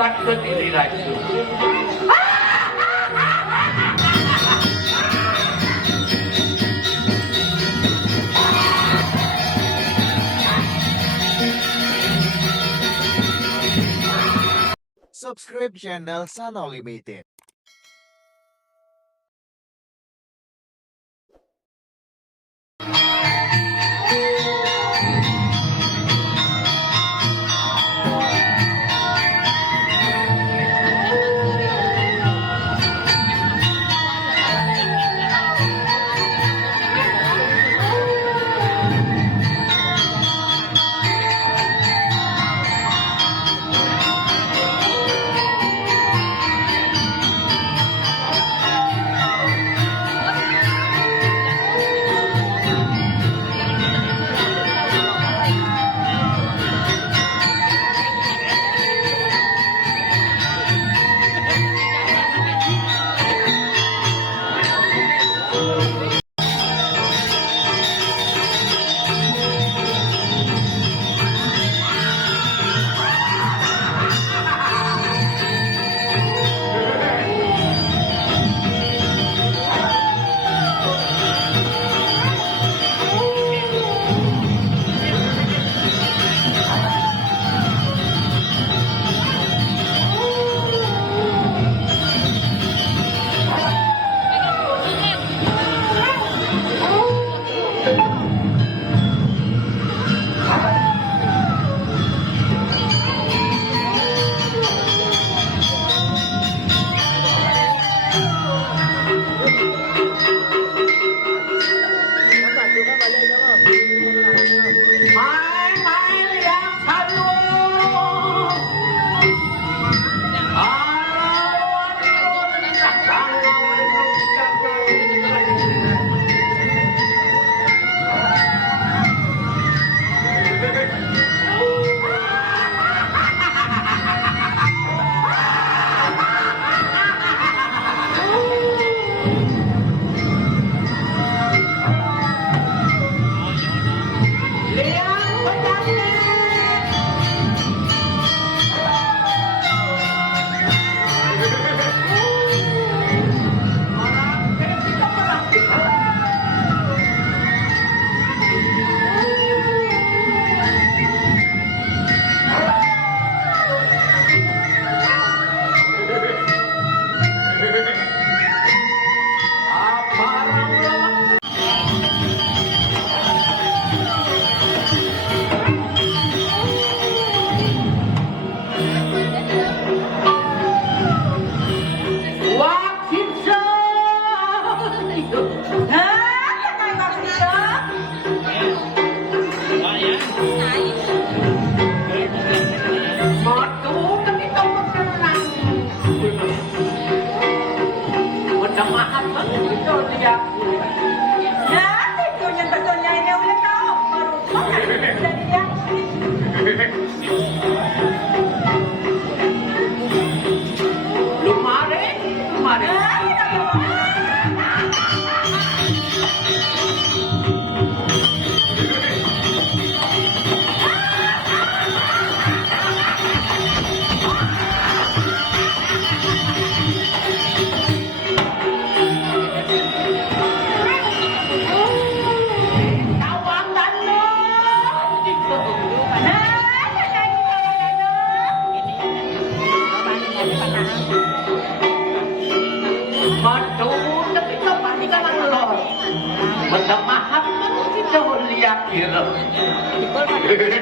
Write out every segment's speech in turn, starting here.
takut ini racun. Subscribe channel Sana Limited.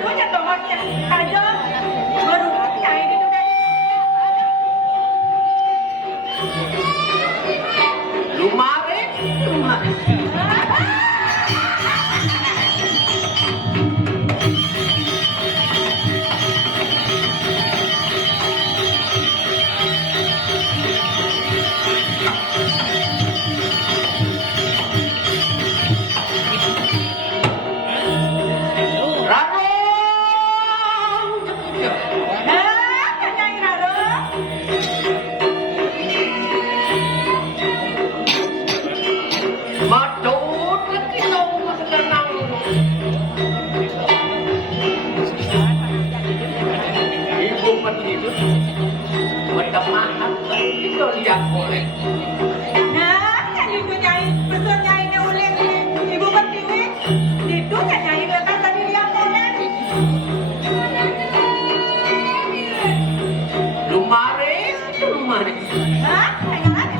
Punya tomatnya aja baru kayak gitu deh. Lumare. Macam mahal kan itu lihat boleh. Nah, yang itu nyai, betul nyainya oleh Ibu Pertiwi. Itu yang nyai lepas tadi dia boleh. Lumaris, itu lumaris. Hah? Kayak mana?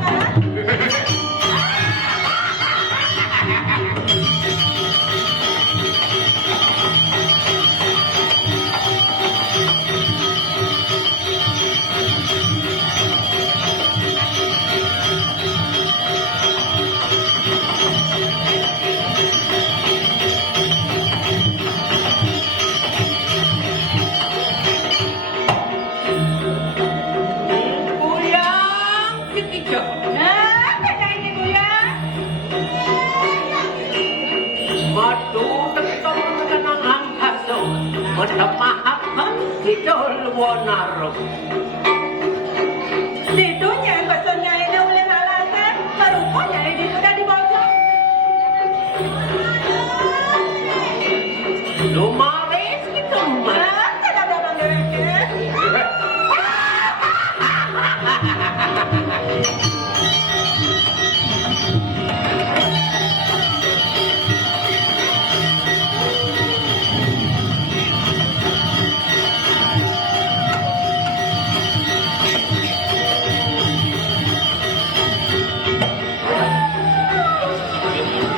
Kuyang dikicau. Nah, yang nyai ini goyang. Madu tetap mengenang angkasa. Macam mahal kan itu luar Itu nyai betul nyainya oleh alasan. Baru kok nyai itu udah dibocor. Lumaris, itu lumaris. Hah? Tidak ada panggilnya.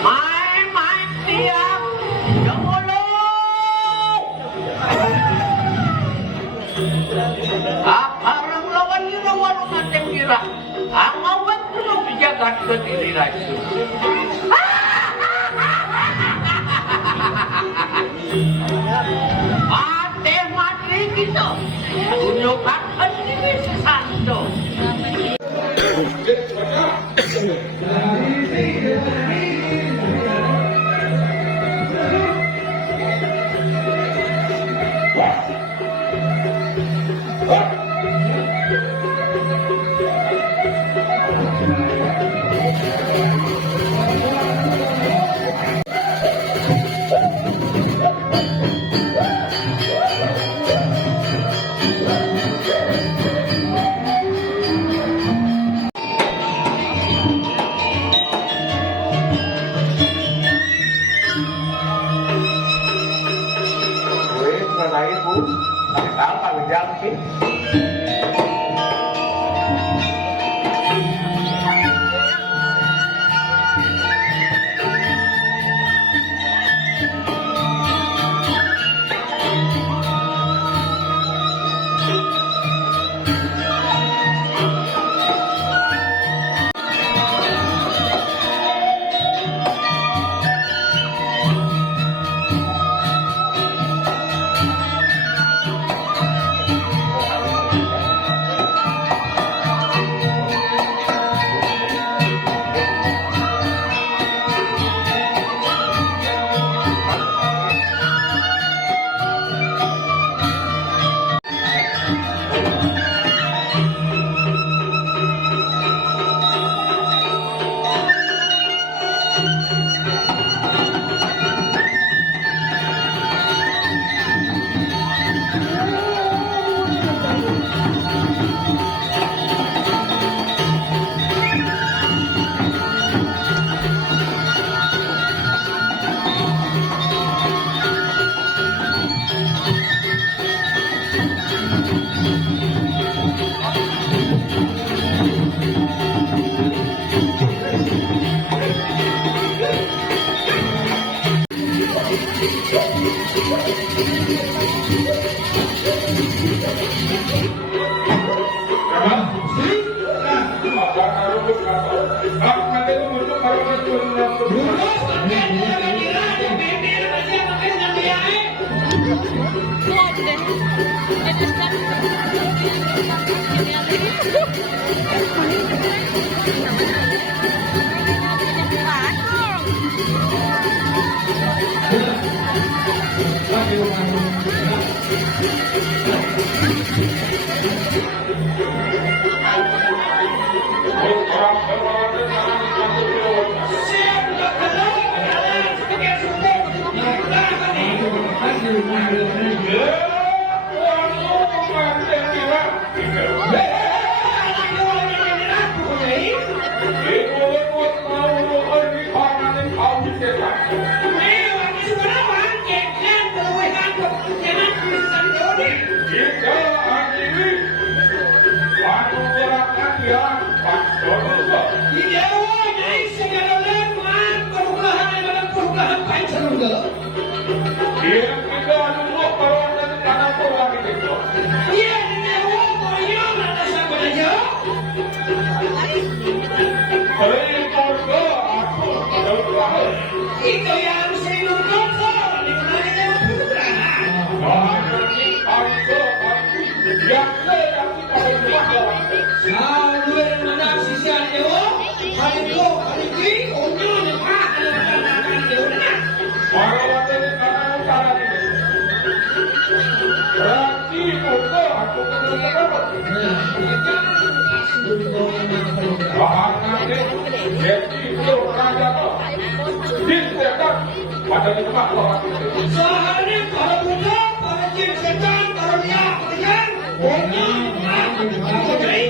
Mai tiap yang mulu. Aparang lawan ni lawan natin kira. Ang awat ko bijagat ko diliray. Ate mati kita. Tunjukan ini sesanto. Bahannya jadi itu raja toh. Jin setan pada di tempat loh. Sehari para budak, para jin setan, para liak, kan? Pokoknya aku jadi.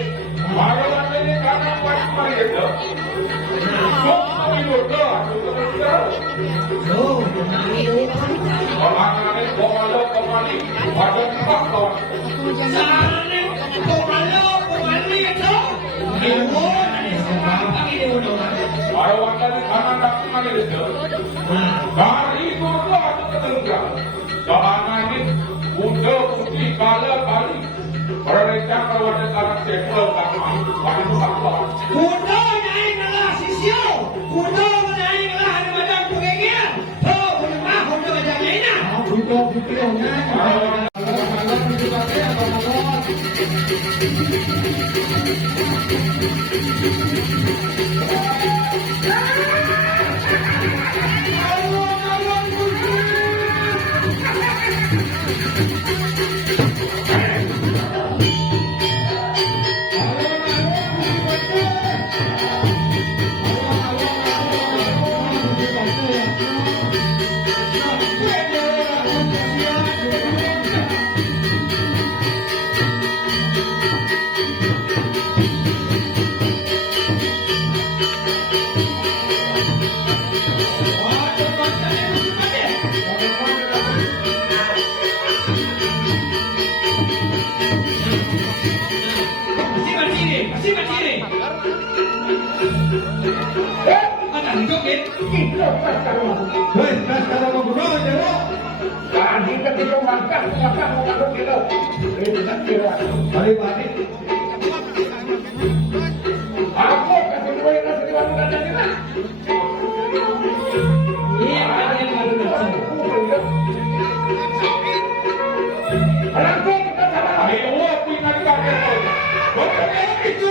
Baru ini karena apa itu? Kok itu tuh? Oh, Bahannya kembali pada tempat loh. sehari pemalo itu. Ibu, ini semua pagi di undang. Baru di kanan dan kembali itu. Dari itu tuh aku ketentuan. Bahannya ini bunda putih kala kali. Mereka kalau ada tanah sekol sama, waktu itu faktor. Kuda naik ngalah sisio, kuda naik ngalah ada badan pengengnya. Oh, boleh mah kuda badan lainnya. Kuda putihnya. Masih berdiri. Ada joget. Hei, sekarang mau bunuh aja lo. Jangan kita makan kita. Balik. Aku kasih dua yang kasih dua dan kita. Iya, kalian baru datang. Aku kita sama. Ayo, pindah ke kamar. Bukan itu.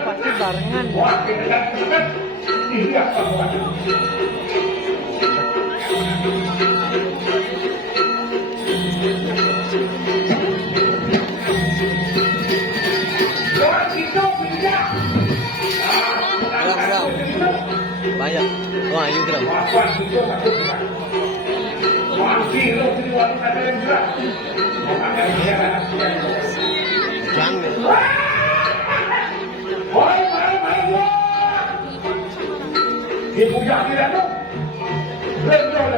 Pasti barengan. Wah, kita kan ini apa buat? Orang itu beda. Banyak. Wah, ini gram. Jangan. Ibu yang tidak tahu, betul.